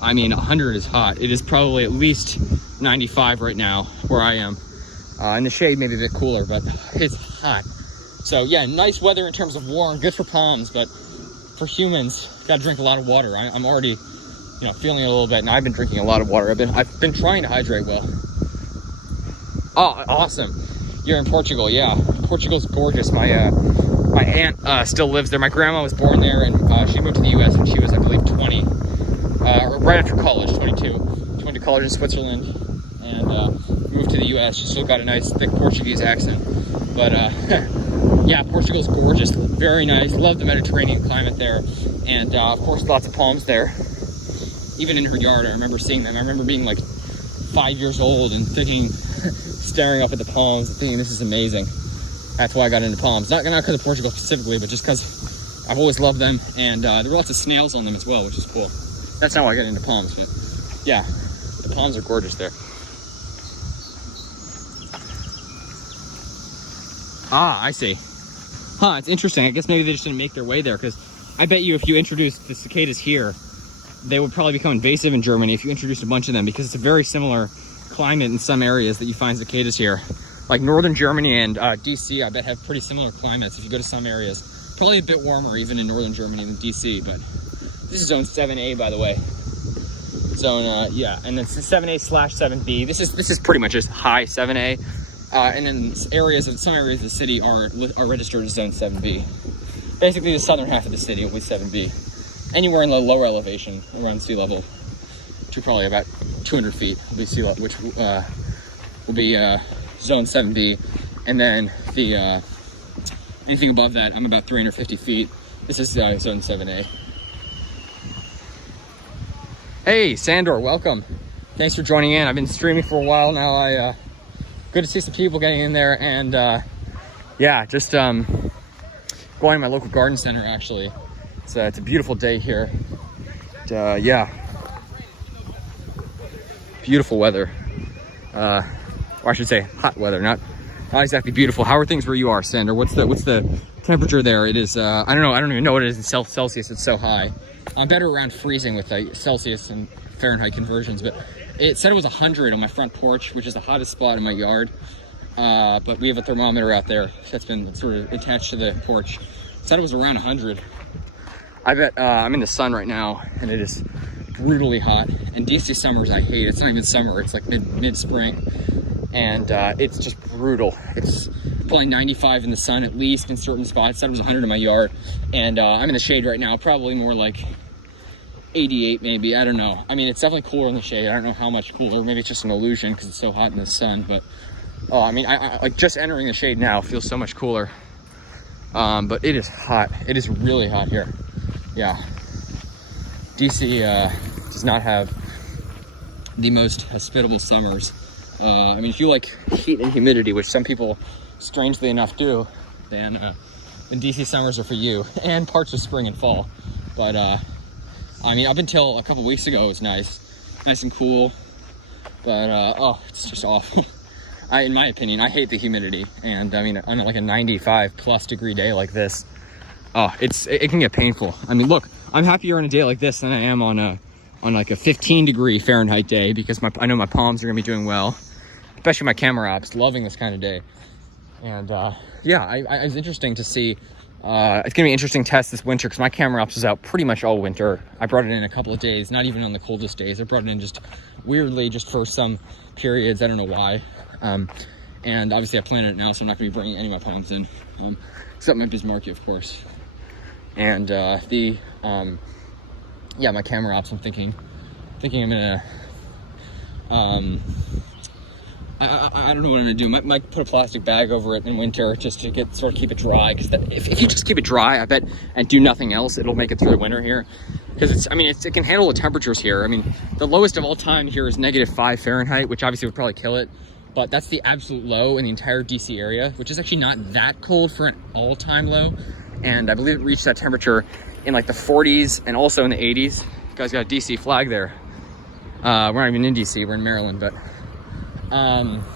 I mean, 100 is hot. It is probably at least 95 right now where I am. In the shade, maybe a bit cooler, but it's hot. So yeah, nice weather in terms of warm, good for palms, but for humans, gotta drink a lot of water. I'm already, feeling it a little bit, and I've been drinking a lot of water. I've been trying to hydrate well. Oh, awesome. You're in Portugal, yeah. Portugal's gorgeous. My aunt still lives there. My grandma was born there, and she moved to the US when she was, I believe, 20, or right after college, 22. She went to college in Switzerland and moved to the US. She still got a nice, thick Portuguese accent. But yeah, Portugal's gorgeous, very nice. Love the Mediterranean climate there. And of course, lots of palms there. Even in her yard, I remember seeing them. I remember being like 5 years old and thinking, staring up at the palms and thinking, this is amazing. That's why I got into palms. Not because of Portugal specifically, but just because I've always loved them. And there were lots of snails on them as well, which is cool. That's not why I got into palms, but yeah, the palms are gorgeous there. Ah, I see. Huh, it's interesting. I guess maybe they just didn't make their way there, because I bet you if you introduced the cicadas here, they would probably become invasive in Germany if you introduced a bunch of them, because it's a very similar climate in some areas that you find cicadas here. Like northern Germany and DC, I bet have pretty similar climates if you go to some areas. Probably a bit warmer even in northern Germany than DC, but this is zone 7A, by the way. Zone, yeah, and then 7A/7B. This is pretty much just high 7A. And then some areas of the city are registered as zone 7B. Basically, the southern half of the city will be 7B. Anywhere in the lower elevation, around sea level, to probably about 200 feet, will be sea level, which will be zone 7B. And then the anything above that, I'm about 350 feet. This is zone 7A. Hey, Sandor, welcome. Thanks for joining in. I've been streaming for a while now. Good to see some people getting in there, and yeah, just going to my local garden center. Actually, it's a beautiful day here. Yeah, beautiful weather. Or I should say, hot weather. Not exactly beautiful. How are things where you are, Sander? What's the temperature there? It is. I don't know. I don't even know what it is in Celsius. It's so high. I'm better around freezing with Celsius and Fahrenheit conversions, but. It said it was 100 on my front porch, which is the hottest spot in my yard. But we have a thermometer out there that's been sort of attached to the porch. It said it was around 100. I bet I'm in the sun right now, and it is brutally hot. And DC summers I hate. It's not even summer. It's like mid-spring. And it's just brutal. It's probably 95 in the sun at least in certain spots. It said it was 100 in my yard. And I'm in the shade right now, probably more like 88 maybe, I don't know. I mean, it's definitely cooler in the shade. I don't know how much cooler. Maybe it's just an illusion because it's so hot in the sun. But oh, I mean, I like just entering the shade now feels so much cooler. But it is hot. It is really hot here. yeah, DC does not have the most hospitable summers. I mean, if you like heat and humidity, which some people strangely enough do, then DC summers are for you, and parts of spring and fall. But I mean, up until a couple weeks ago, it was nice and cool. But oh, it's just awful. In my opinion, I hate the humidity, and I mean, on like a 95+ degree day like this, oh, it can get painful. I mean, look, I'm happier on a day like this than I am on like a 15 degree Fahrenheit day, because I know my palms are gonna be doing well, especially my camera apps, loving this kind of day. And yeah, it's interesting to see. It's gonna be an interesting test this winter, because my camera ops was out pretty much all winter. I brought it in a couple of days, not even on the coldest days. I brought it in just weirdly, just for some periods. I don't know why. And obviously I planted it now, so I'm not gonna be bringing any of my palms in, except my Bismarcky, of course. And yeah, my camera ops, I'm thinking I'm gonna, I don't know what I'm gonna do. Might put a plastic bag over it in winter, just to sort of keep it dry. Because if you just keep it dry, I bet, and do nothing else, it'll make it through the winter here. Because it can handle the temperatures here. I mean, the lowest of all time here is -5 Fahrenheit, which obviously would probably kill it. But that's the absolute low in the entire DC area, which is actually not that cold for an all-time low. And I believe it reached that temperature in like the 40s and also in the 80s. You guys got a DC flag there. We're not even in DC, we're in Maryland, but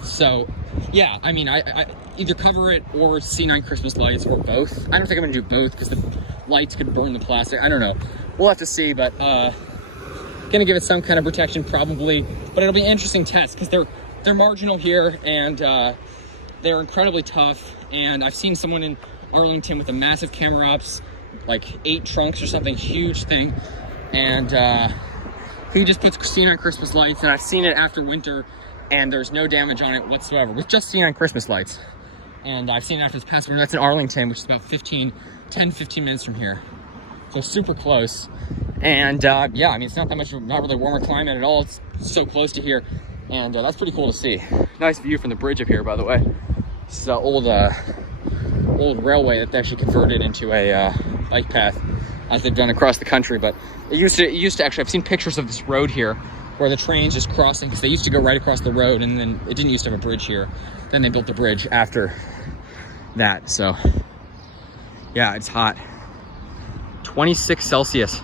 so yeah, I mean, I either cover it or C9 Christmas lights, or both. I don't think I'm gonna do both, because the lights could burn the plastic. I don't know, we'll have to see. But gonna give it some kind of protection probably, but it'll be an interesting test, because they're marginal here, and they're incredibly tough. And I've seen someone in Arlington with a massive camera ops, like 8 trunks or something, huge thing, and he just puts C9 Christmas lights, and I've seen it after winter, and there's no damage on it whatsoever with just C9 Christmas lights. And I've seen it after this past winter. That's in Arlington, which is about 10-15 minutes from here, so super close. And yeah, I mean, it's not really warmer climate at all. It's so close to here, and that's pretty cool to see. Nice view from the bridge up here, by the way. This is an old railway that they actually converted into a bike path, as they've done across the country. But it used to actually, I've seen pictures of this road here where the train's just crossing, because they used to go right across the road, and then it didn't used to have a bridge here. Then they built the bridge after that. So yeah, it's hot. 26 Celsius.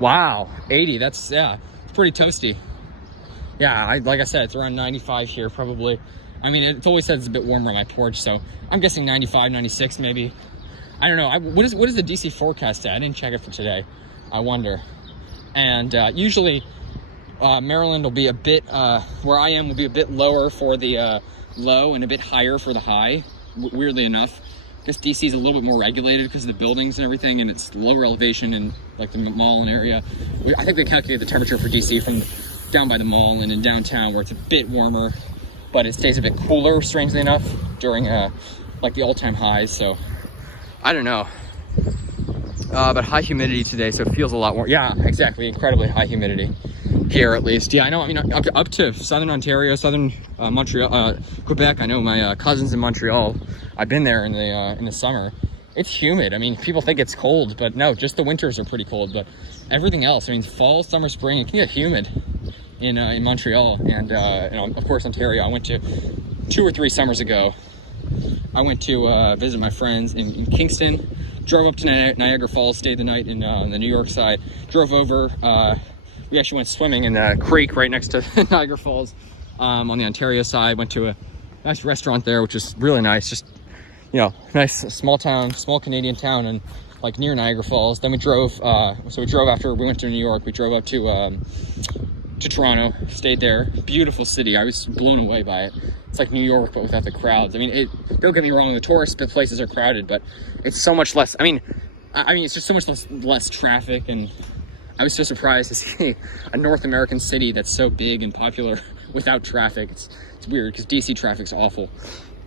Wow, 80, that's, yeah, it's pretty toasty. Yeah, like I said, it's around 95 here probably. I mean, it's always said it's a bit warmer on my porch, so I'm guessing 95, 96 maybe. I don't know. What is the DC forecast at? I didn't check it for today. I wonder. And usually Maryland will be a bit, where I am will be a bit lower for the low and a bit higher for the high, weirdly enough. I guess DC is a little bit more regulated because of the buildings and everything, and it's lower elevation in like the mall and area. I think they calculate the temperature for DC from down by the mall and in downtown, where it's a bit warmer, but it stays a bit cooler, strangely enough, during like the all-time highs. So I don't know, but high humidity today, so it feels a lot more. Yeah, exactly, incredibly high humidity here, at least. Yeah, I know. I mean, up to southern Ontario, southern Montreal, Quebec. I know my cousins in Montreal. I've been there in the summer. It's humid. I mean, people think it's cold, but no, just the winters are pretty cold. But everything else, I mean, fall, summer, spring, it can get humid in Montreal, and of course Ontario. I went to 2 or 3 summers ago. I went to visit my friends in Kingston. Drove up to Niagara Falls, stayed the night in the New York side. Drove over. We actually went swimming in the creek right next to Niagara Falls on the Ontario side. Went to a nice restaurant there, which is really nice. Just, nice small town, small Canadian town, and like near Niagara Falls. Then we drove. So we drove after we went to New York. We drove up to Toronto, stayed there. Beautiful city. I was blown away by it. It's like New York, but without the crowds. I mean, don't get me wrong, the tourist places are crowded, but it's so much less. I mean, it's just so much less traffic, and I was so surprised to see a North American city that's so big and popular without traffic. It's weird, because DC traffic's awful.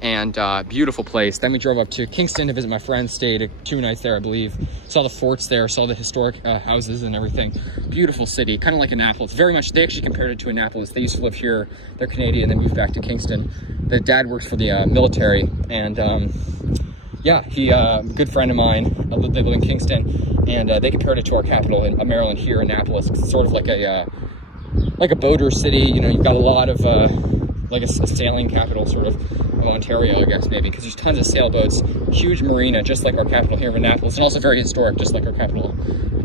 And beautiful place. Then we drove up to Kingston to visit my friends, stayed 2 nights there, I believe. Saw the forts there, saw the historic houses and everything. Beautiful city, kind of like Annapolis. Very much, they actually compared it to Annapolis. They used to live here, they're Canadian, they moved back to Kingston. The dad works for the military, and yeah, he, a good friend of mine, they live in Kingston, and they compared it to our capital in Maryland here, Annapolis. It's sort of like a boater city. You know, you've got a lot of like a sailing capital sort of Ontario, I guess, maybe, because there's tons of sailboats, huge marina, just like our capital here of Annapolis, and also very historic, just like our capital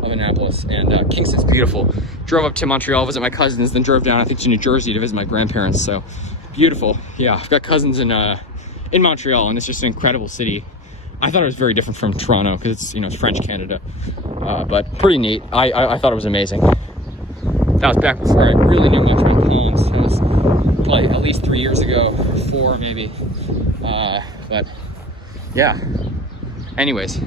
of Annapolis. And Kingston's beautiful. Drove up to Montreal, visit my cousins, then drove down, I think, to New Jersey to visit my grandparents. So beautiful. Yeah, I've got cousins in Montreal, and it's just an incredible city. I thought it was very different from Toronto because it's, you know, it's French Canada, but pretty neat. I thought it was amazing. That was back before I really knew much about poems. That was probably at least 3 years ago, 4 maybe. But yeah. Anyways,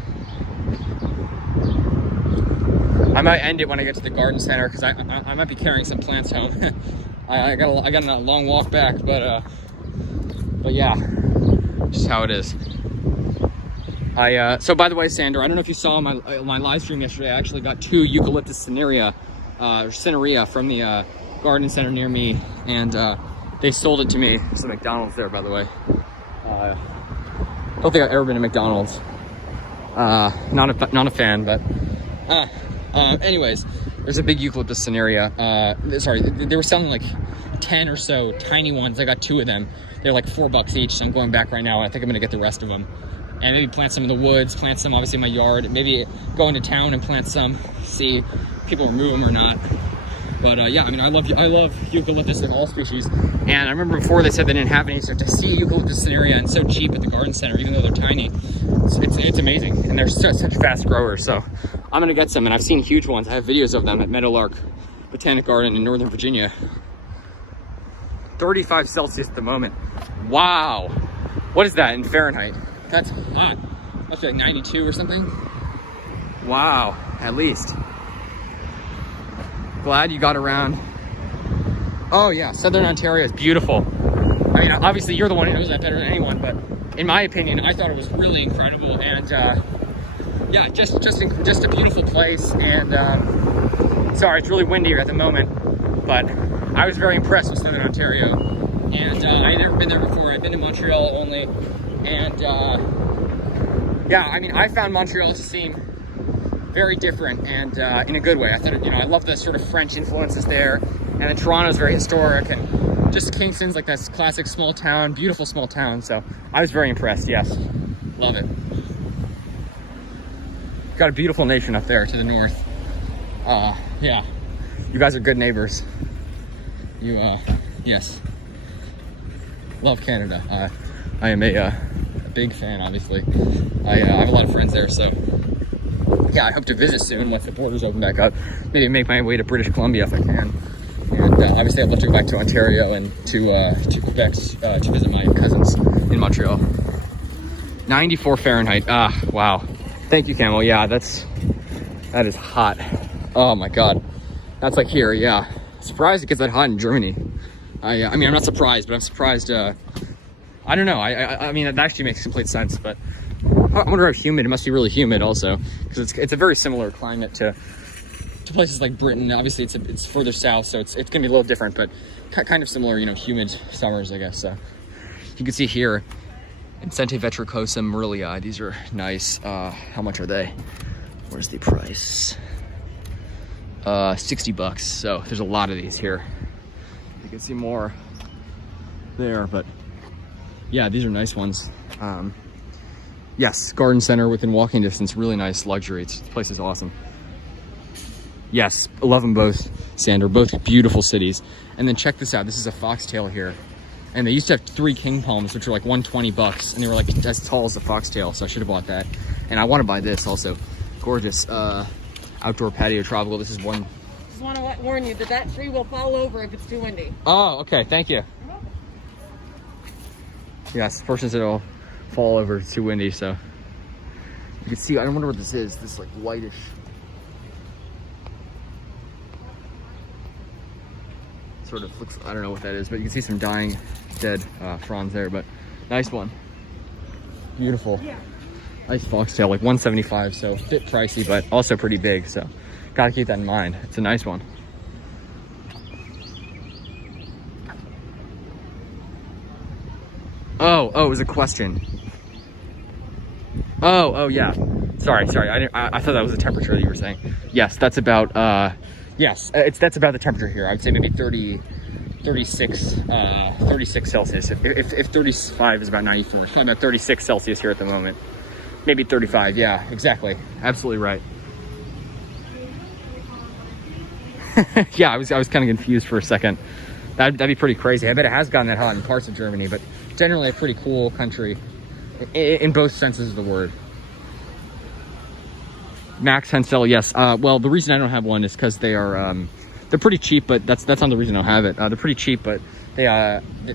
I might end it when I get to the garden center because I might be carrying some plants home. I got a long walk back, but yeah, just how it is. So by the way, Sander, I don't know if you saw my live stream yesterday. I actually got 2 eucalyptus cinerea from the garden center near me, and they sold it to me. There's a McDonald's there, by the way. I don't think I've ever been to McDonald's. Not a fan, but anyways, there's a big eucalyptus cinerea. Sorry, they were selling like 10 or so tiny ones. I got 2 of them. They're like $4 each, so I'm going back right now, and I think I'm gonna get the rest of them. And maybe plant some in the woods, plant some obviously in my yard, maybe go into town and plant some, see if people remove them or not. But yeah, I mean, I love eucalyptus in all species. And I remember before they said they didn't have any, so to see eucalyptus cinerea and so cheap at the garden center, even though they're tiny, it's amazing. And they're such fast growers, so I'm gonna get some. And I've seen huge ones. I have videos of them at Meadowlark Botanic Garden in Northern Virginia. 35 Celsius at the moment. Wow. What is that in Fahrenheit? That's hot. Must be like 92 or something. Wow, at least. Glad you got around. Oh yeah, Southern Ontario is beautiful. I mean, obviously you're the one who knows that better than anyone, but in my opinion, I thought it was really incredible. And yeah, just a beautiful place. And sorry, it's really windy here at the moment, but I was very impressed with Southern Ontario. And I had never been there before. I've been to Montreal only. And yeah, I mean, I found Montreal to seem very different, and in a good way. I thought, you know, I love the sort of French influences there, and then Toronto's very historic, and just Kingston's like this classic small town, beautiful small town. So I was very impressed. Yes, love it. Got a beautiful nation up there to the north. Yeah, you guys are good neighbors. You yes, love Canada. I am a big fan, obviously. I have a lot of friends there, so yeah, I hope to visit soon once the borders open back up. Maybe make my way to British Columbia if I can. And obviously I'd love to go back to Ontario and to Quebec to visit my cousins in Montreal. 94 Fahrenheit. Ah, wow. Thank you, Camel. Yeah, that is hot. Oh my God. That's like here, yeah. Surprised it gets that hot in Germany. I mean, I'm not surprised, but I'm surprised. I don't know. I mean, that actually makes complete sense, but I wonder how humid. It must be really humid also, because it's a very similar climate to places like Britain. Obviously, it's further south, so it's gonna be a little different, but kind of similar, you know, humid summers, I guess. So you can see here, Incente Vetricosa Murlii. These are nice. How much are they? Where's the price? $60. So there's a lot of these here. You can see more there, but yeah, these are nice ones. Yes, garden center within walking distance, really nice luxury. This place is awesome. Yes, I love them both, Sander, both beautiful cities. And then check this out, this is a foxtail here. And they used to have 3 king palms, which were like $120, and they were like as tall as a foxtail, so I should have bought that. And I want to buy this also. Gorgeous outdoor patio tropical. This is one. Just want to warn you that tree will fall over if it's too windy. Oh, okay, thank you. Yes, fortunately it'll fall over, it's too windy, so. You can see, I wonder what this is, this like whitish. Sort of looks, I don't know what that is, but you can see some dying, dead fronds there, but nice one. Beautiful. Yeah. Nice foxtail, like $175, so a bit pricey, but also pretty big, so gotta keep that in mind. It's a nice one. Oh, it was a question. Oh, yeah. Sorry. I thought that was the temperature that you were saying. Yes, that's about, that's about the temperature here. I would say maybe 36 Celsius. If 35 is about 94, so I'm at 36 Celsius here at the moment. Maybe 35, yeah, exactly. Absolutely right. Yeah, I was kind of confused for a second. That'd be pretty crazy. I bet it has gotten that hot in parts of Germany, but generally a pretty cool country in both senses of the word. Max Hensel, yes. Well, the reason I don't have one is because they're pretty cheap, but that's not the reason I don't have it. They're pretty cheap, but they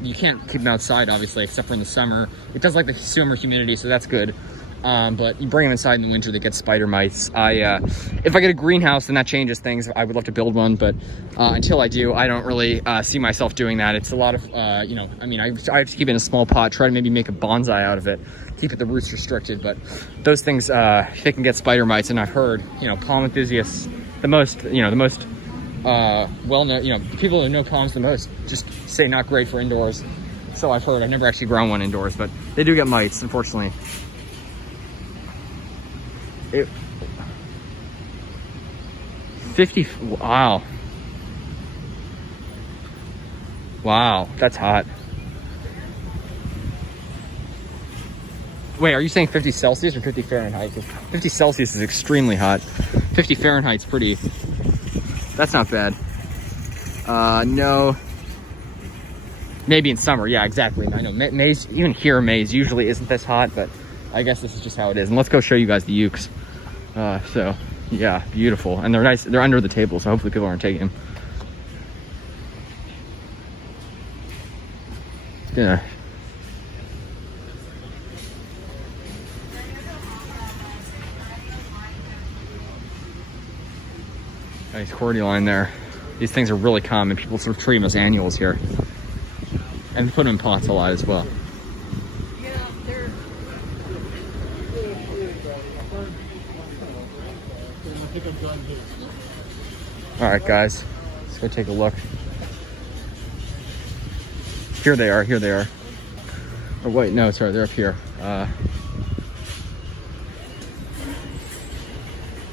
you can't keep them outside, obviously, except for in the summer. It does like the summer humidity, so that's good. But you bring them inside in the winter, they get spider mites. If I get a greenhouse, then that changes things. I would love to build one, but until I do, I don't really see myself doing that. It's a lot of, I have to keep it in a small pot, try to maybe make a bonsai out of it, keep it the roots restricted, but those things, they can get spider mites, and I've heard, palm enthusiasts, the most well-known, people who know palms the most just say not great for indoors. So I've heard. I've never actually grown one indoors, but they do get mites, unfortunately. 50, wow, that's hot. Wait, are you saying 50 Celsius or 50 Fahrenheit? 50 Celsius is extremely hot. 50 Fahrenheit's pretty, that's not bad. No, maybe in summer, yeah, exactly. I know May's, even here May's usually isn't this hot, but I guess this is just how it is. And let's go show you guys the ukes. So yeah, beautiful, and they're nice. They're under the table, so hopefully people aren't taking them. Yeah. Nice cordyline there. These things are really common. People sort of treat them as annuals here, and put them in pots a lot as well. All right, guys, let's go take a look. Here they are. Oh wait, no, sorry, they're up here.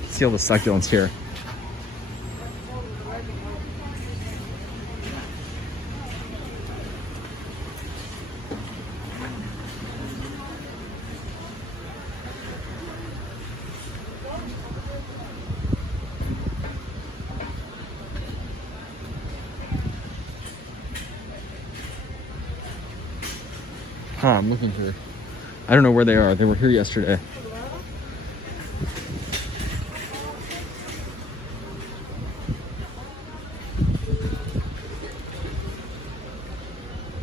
See all the succulents here. I'm looking for, I don't know where they are. They were here yesterday.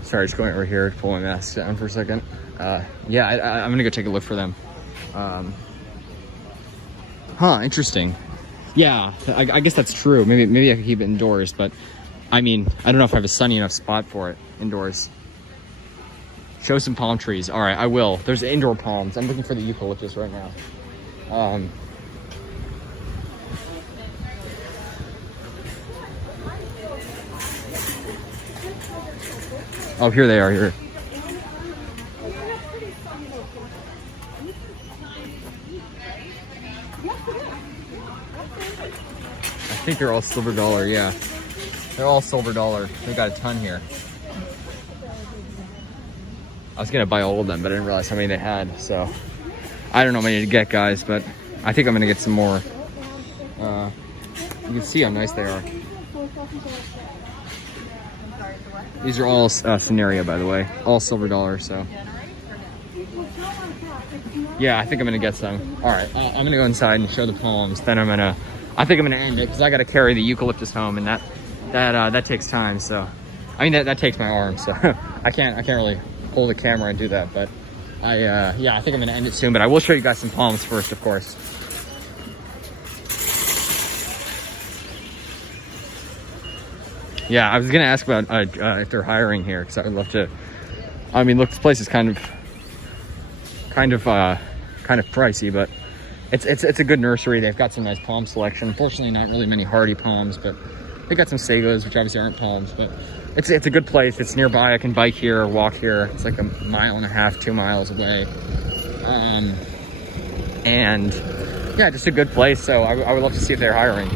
Sorry, just going over here to pull my mask down for a second. Yeah, I'm gonna go take a look for them. Interesting. Yeah, I guess that's true. Maybe I could keep it indoors, but I mean, I don't know if I have a sunny enough spot for it indoors. Show some palm trees. All right, I will. There's indoor palms. I'm looking for the eucalyptus right now. Oh, here they are here. I think they're all silver dollar, yeah. They're all silver dollar. They got a ton here. I was gonna buy all of them, but I didn't realize how many they had, so I don't know how many to get, guys, but I think I'm gonna get some more. You can see how nice they are. These are all Scenaria, by the way, all silver dollar, so yeah, I think I'm gonna get some. All right, I'm gonna go inside and show the palms, then I think I'm gonna end it because I gotta carry the eucalyptus home, and that takes time, so I mean that takes my arm, so I can't really hold the camera and do that, but I think I'm gonna end it soon, but I will show you guys some palms first, of course. Yeah, I was gonna ask about if they're hiring here, because I would love to. I mean, look, this place is kind of pricey, but it's a good nursery. They've got some nice palm selection. Unfortunately, not really many hardy palms, but they got some sagos, which obviously aren't palms, but it's a good place. It's nearby. I can bike here or walk here. It's like 1.5 miles, 2 miles away. And yeah, just a good place. So I would love to see if they're hiring.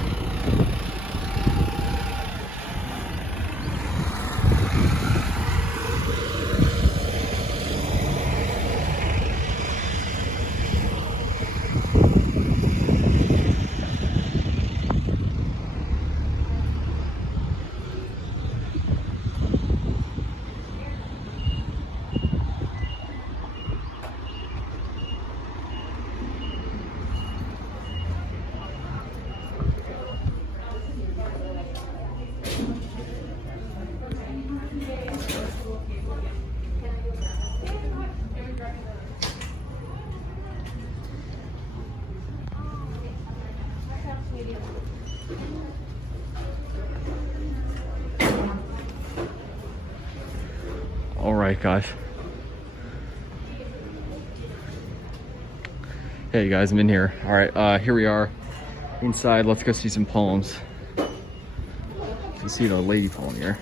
All right, guys. Hey guys, I'm in here. All right, here we are inside. Let's go see some palms. You see the lady palm here.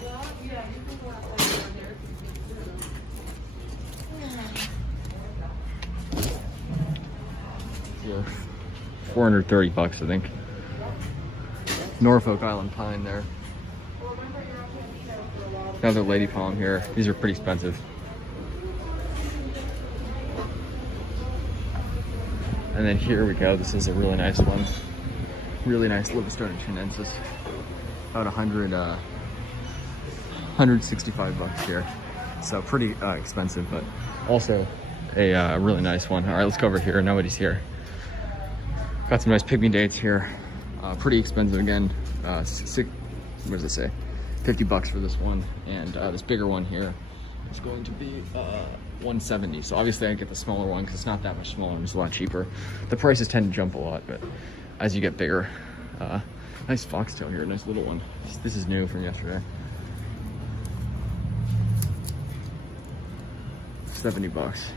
Yeah, $430, I think. Norfolk Island pine there. Another lady palm here. These are pretty expensive. And then here we go. This is a really nice one. Really nice Livingstone chinensis. About 165 bucks here. So pretty expensive, but also a really nice one. All right, let's go over here. Nobody's here. Got some nice pygmy dates here. Pretty expensive again. What does it say? 50 bucks for this one, and this bigger one here is going to be 170. So obviously I get the smaller one because it's not that much smaller, it's a lot cheaper. The prices tend to jump a lot, but as you get bigger. Nice foxtail here, nice little one. This is new from yesterday. 70 bucks.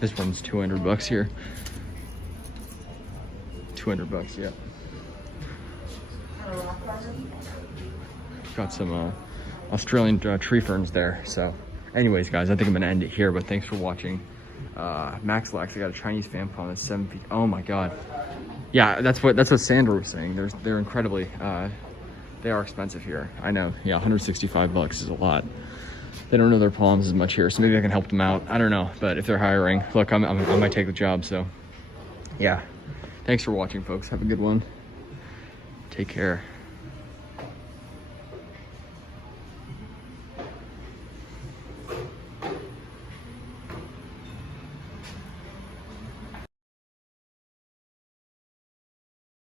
This one's 200 bucks here. 200 bucks, yeah. Got some Australian tree ferns there. So anyways, guys, I think I'm gonna end it here, but thanks for watching. Max Lax, I got a Chinese fan palm that's 7 feet. Oh my God. Yeah, that's what Sandra was saying. They're incredibly, they are expensive here. I know, yeah, 165 bucks is a lot. They don't know their palms as much here, so maybe I can help them out. I don't know, but if they're hiring, look, I might take the job, so yeah. Thanks for watching, folks. Have a good one. Take care.